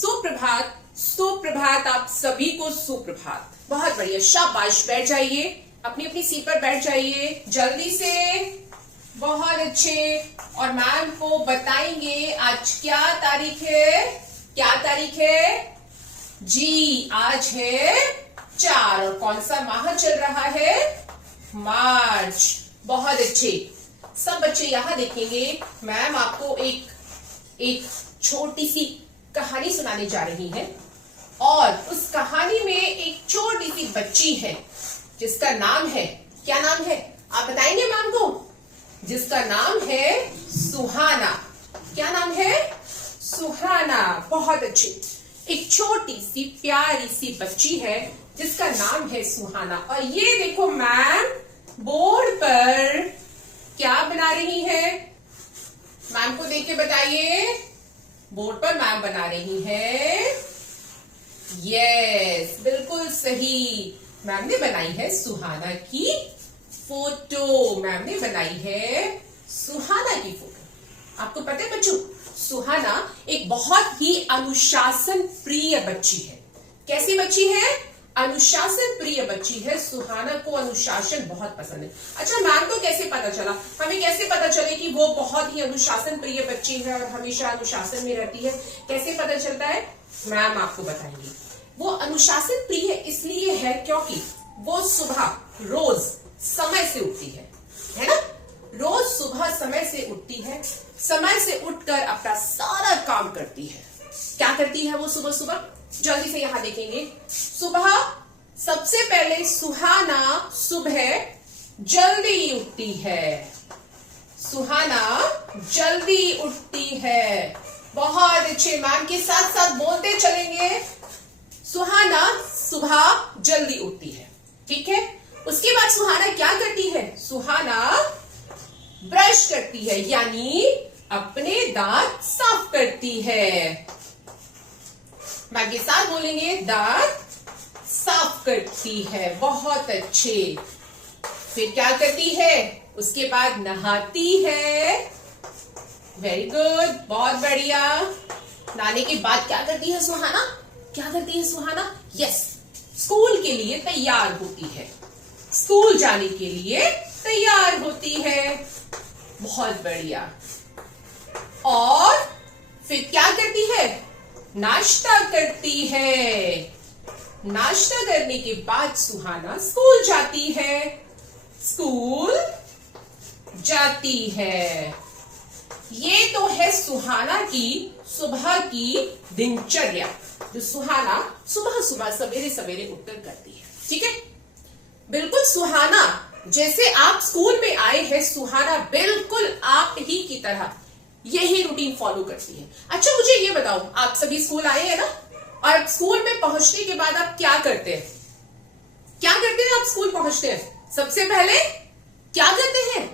सुप्रभात, सुप्रभात, आप सभी को सुप्रभात। बहुत बढ़िया, शाबाश। बैठ जाइए, अपनी अपनी सीट पर बैठ जाइए जल्दी से। बहुत अच्छे। और मैम को बताएंगे आज क्या तारीख है। क्या तारीख है जी? आज है 4। और कौन सा माह चल रहा है? मार्च। बहुत अच्छे। सब बच्चे यहां देखेंगे। मैम आपको एक छोटी सी कहानी सुनाने जा रही है और उस कहानी में एक छोटी सी बच्ची है जिसका नाम है, क्या नाम है आप बताएंगे मैम को? जिसका नाम है सुहाना। क्या नाम है? सुहाना। बहुत अच्छी। एक छोटी सी प्यारी सी बच्ची है जिसका नाम है सुहाना। और ये देखो मैम बोर्ड पर क्या बना रही है? मैम को देख के बताइए। बोर्ड पर मैम बना रही है, यस बिल्कुल सही। मैम ने बनाई है सुहाना की फोटो। मैम ने बनाई है सुहाना की फोटो। आपको पता है बच्चों, सुहाना एक बहुत ही अनुशासन प्रिय बच्ची है। कैसी बच्ची है? अनुशासन प्रिय बच्ची है। सुहाना को अनुशासन बहुत पसंद है। अच्छा, मैम को कैसे पता चला? हमें कैसे पता चले कि वो बहुत ही अनुशासन प्रिय बच्ची है और हमेशा अनुशासन में रहती है? कैसे पता चलता है? मैम आपको बताएंगी। वो अनुशासन प्रिय इसलिए है क्योंकि वो सुबह रोज समय से उठती है ना? रोज सुबह समय से उठती है। समय से उठकर अपना सारा काम करती है। क्या करती है वो सुबह सुबह? जल्दी से यहां देखेंगे। सुबह सबसे पहले सुहाना सुबह जल्दी उठती है। सुहाना जल्दी उठती है। बहुत अच्छे। मैम के साथ साथ बोलते चलेंगे। सुहाना सुबह जल्दी उठती है, ठीक है। उसके बाद सुहाना क्या करती है? सुहाना ब्रश करती है, यानी अपने दांत साफ करती है। मैम के साथ बोलेंगे, दांत साफ करती है। बहुत अच्छे। फिर क्या करती है? उसके बाद नहाती है। वेरी गुड, बहुत बढ़िया। नहाने के बाद क्या करती है सुहाना? क्या करती है सुहाना? यस, स्कूल के लिए तैयार होती है। स्कूल जाने के लिए तैयार होती है। बहुत बढ़िया। और फिर क्या करती है? नाश्ता करती है। नाश्ता करने के बाद सुहाना स्कूल जाती है। स्कूल जाती है। ये तो है सुहाना की सुबह की दिनचर्या, जो सुहाना सुबह सुबह सवेरे सवेरे उठकर करती है, ठीक है। बिल्कुल सुहाना जैसे आप स्कूल में आए हैं, सुहाना बिल्कुल आप ही की तरह यही रूटीन फॉलो करती है। अच्छा, मुझे ये बताओ, आप सभी स्कूल आए हैं ना? और स्कूल में पहुंचने के बाद आप क्या करते हैं? क्या करते हैं आप स्कूल पहुंचते हैं? सबसे पहले क्या करते हैं?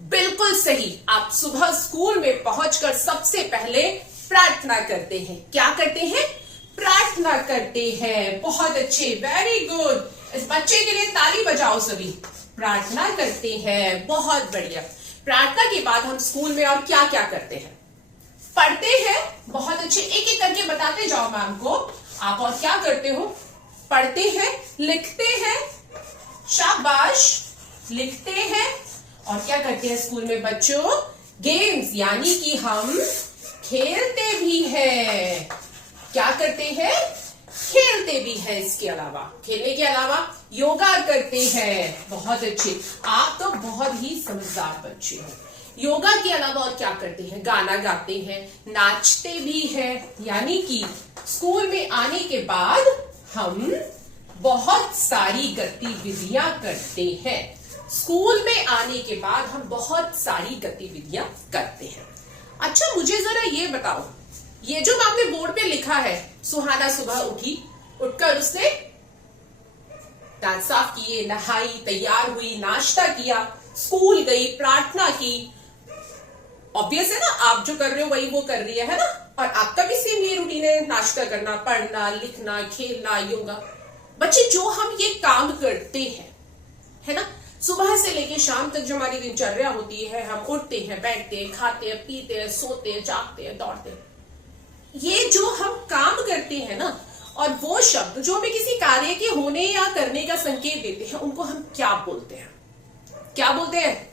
बिल्कुल सही, आप सुबह स्कूल में पहुंचकर सबसे पहले प्रार्थना करते हैं। क्या करते हैं? प्रार्थना करते हैं। बहुत अच्छे, वेरी गुड। इस बच्चे के लिए ताली बजाओ सभी। प्रार्थना करते हैं, बहुत बढ़िया। प्रार्थना के बाद हम स्कूल में और क्या क्या करते हैं? पढ़ते हैं। बहुत अच्छे, एक एक करके बताते जाओ मैम को आप और क्या करते हो। पढ़ते हैं, लिखते हैं, शाबाश, लिखते हैं। और क्या करते हैं स्कूल में बच्चों? गेम्स, यानी कि हम खेलते भी हैं। क्या करते हैं? खेलते भी हैं। इसके अलावा, खेलने के अलावा योगा करते हैं। बहुत अच्छे, आप तो बहुत ही समझदार बच्चे हो। योगा के अलावा और क्या करते हैं? गाना गाते हैं, नाचते भी हैं। यानी कि स्कूल में आने के बाद हम बहुत सारी गतिविधियां करते हैं। स्कूल में आने के बाद हम बहुत सारी गतिविधियां करते हैं। अच्छा, मुझे जरा ये बताओ, ये जो आपने बोर्ड पे लिखा है, सुहाना सुबह उठी, उठकर उसने दांत साफ किए, नहाई, तैयार हुई, नाश्ता किया, स्कूल गई, प्रार्थना की। ऑब्वियस है ना, आप जो कर रहे हो वही वो कर रही है ना? और आपका भी सेम ये रूटीन है, नाश्ता करना, पढ़ना, लिखना, खेलना, योगा। बच्चे, जो हम ये काम करते हैं, है ना, सुबह से लेके शाम तक जो हमारी दिनचर्या होती है, हम उठते हैं, बैठते हैं, खाते हैं, पीते हैं, सोते हैं, जागते हैं, दौड़ते हैं, ये जो हम काम करते हैं ना, और वो शब्द जो हमें किसी कार्य के होने या करने का संकेत देते हैं, उनको हम क्या बोलते हैं? क्या बोलते हैं?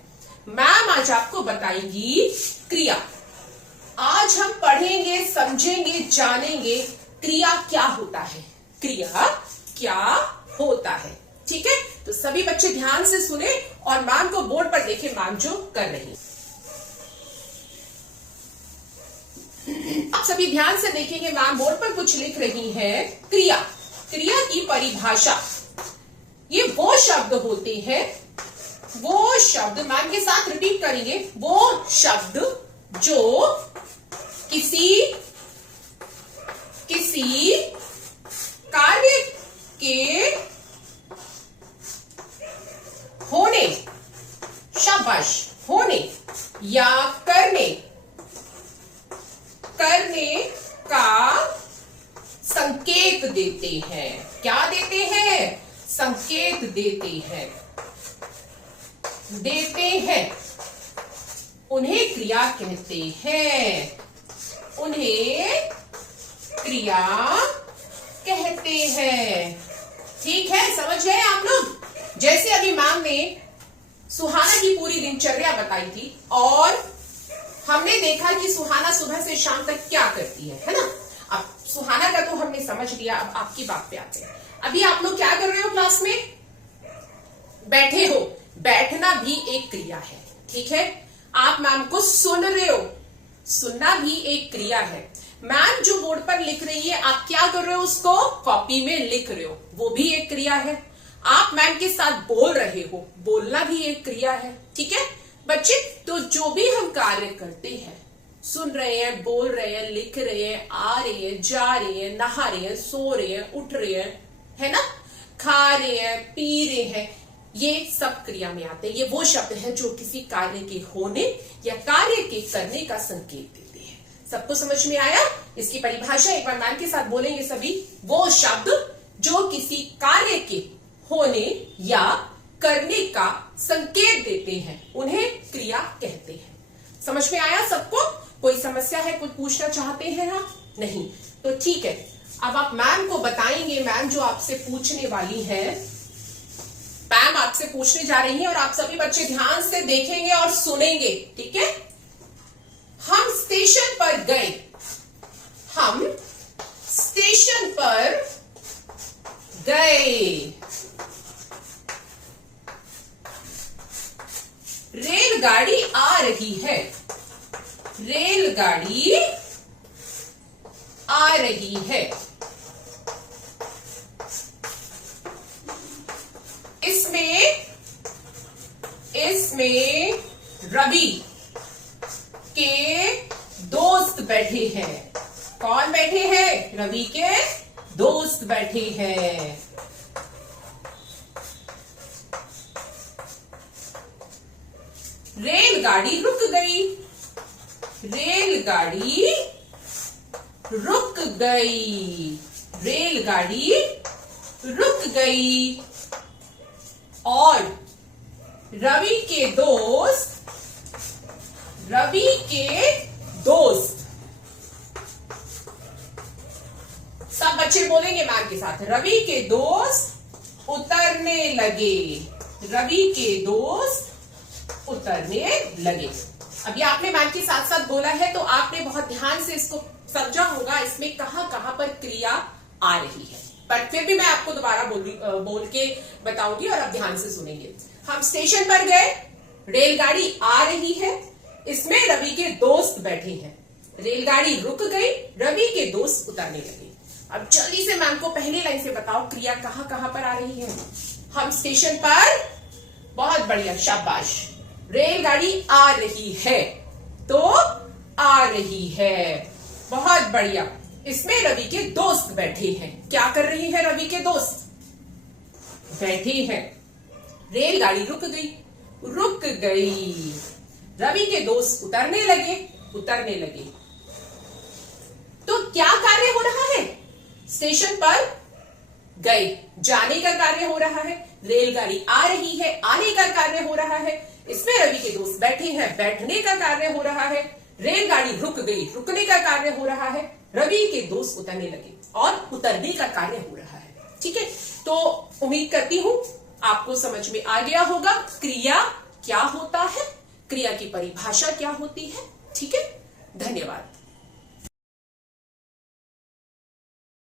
मैम आज आपको बताएंगी क्रिया। आज हम पढ़ेंगे, समझेंगे, जानेंगे क्रिया क्या होता है, क्रिया क्या होता है। ठीक है, तो सभी बच्चे ध्यान से सुने और मैम को बोर्ड पर देखें, मैम जो कर रही है। आप सभी ध्यान से देखेंगे, मैम बोर्ड पर कुछ लिख रही है। क्रिया, क्रिया की परिभाषा, ये वो शब्द होते हैं, वो शब्द, मैम के साथ रिपीट करेंगे, वो शब्द जो किसी कार्य के होने, शाबाश, होने या करने का संकेत देते हैं। क्या देते हैं? संकेत देते हैं। उन्हें क्रिया कहते हैं। उन्हें क्रिया कहते हैं। ठीक है, समझ गए आप लोग? जैसे अभी मैम ने सुहाना की पूरी दिनचर्या बताई थी और हमने देखा कि सुहाना सुबह से शाम तक क्या करती है ना? अब सुहाना का तो हमने समझ लिया, अब आपकी बात पे आते हैं। अभी आप लोग क्या कर रहे हो क्लास में? बैठे हो। बैठना भी एक क्रिया है, ठीक है? आप मैम को सुन रहे हो, सुनना भी एक क्रिया है। मैम जो बोर्ड पर लिख रही है, आप क्या कर रहे हो? उसको कॉपी में लिख रहे हो, वो भी एक क्रिया है। आप मैम के साथ बोल रहे हो, बोलना भी एक क्रिया है। ठीक है बच्चे, तो जो भी हम कार्य करते हैं, सुन रहे हैं, बोल रहे हैं, लिख रहे हैं, आ रहे हैं, जा रहे हैं, नहा रहे हैं, सो रहे हैं, उठ रहे हैं, है ना, खा रहे हैं, पी रहे हैं, ये सब क्रिया में आते हैं। ये वो शब्द है जो किसी कार्य के होने या कार्य के करने का संकेत देते हैं। सबको समझ में आया? इसकी परिभाषा एक बार मैम के साथ बोलेंगे सभी। वो शब्द जो किसी कार्य के होने या करने का संकेत देते हैं, उन्हें क्रिया कहते हैं। समझ में आया सबको? कोई समस्या है? कुछ पूछना चाहते हैं आप? नहीं तो ठीक है, अब आप मैम को बताएंगे। मैम जो आपसे पूछने वाली है, मैम आपसे पूछने जा रही है और आप सभी बच्चे ध्यान से देखेंगे और सुनेंगे। ठीक है, हम स्टेशन पर गए। हम स्टेशन पर गए। रेलगाड़ी आ रही है। रेलगाड़ी आ रही है। इसमें रवि के दोस्त बैठे हैं। कौन बैठे हैं? रवि के दोस्त बैठे हैं। रेलगाड़ी रुक गई। रेलगाड़ी रुक गई। रेलगाड़ी रुक गई और रवि के दोस्त सब बच्चे बोलेंगे मैम के साथ। रवि के दोस्त उतरने लगे। रवि के दोस्त उतरने लगे। अभी आपने मैम के साथ साथ बोला है तो आपने बहुत ध्यान से इसको समझा होगा, इसमें कहां कहां पर क्रिया आ रही है। पर फिर भी मैं आपको दोबारा बोल के बताऊंगी और आप ध्यान से सुनेंगे। हम स्टेशन पर गए, रेलगाड़ी आ रही है, इसमें रवि के दोस्त बैठे हैं। रेलगाड़ी रुक गई, रवि के दोस्त उतरने लगे। अब जल्दी से मैम को पहली लाइन से बताओ क्रिया कहां कहां पर आ रही है। हम स्टेशन पर, बहुत बढ़िया, शाबाश। रेलगाड़ी आ रही है, तो आ रही है, बहुत बढ़िया। इसमें रवि के दोस्त बैठे हैं। क्या कर रहे हैं रवि के दोस्त? बैठे हैं। रेलगाड़ी रुक गई। रुक गई। रवि के दोस्त उतरने लगे। उतरने लगे। तो क्या कार्य हो रहा है? स्टेशन पर गए, जाने का कार्य हो रहा है। रेलगाड़ी आ रही है, आने का कार्य हो रहा है। इसमें रवि के दोस्त बैठे हैं, बैठने का कार्य हो रहा है। रेलगाड़ी रुक गई, रुकने का कार्य हो रहा है। रवि के दोस्त उतरने लगे और उतरने का कार्य हो रहा है। ठीक है, तो उम्मीद करती हूं आपको समझ में आ गया होगा क्रिया क्या होता है, क्रिया की परिभाषा क्या होती है। ठीक है।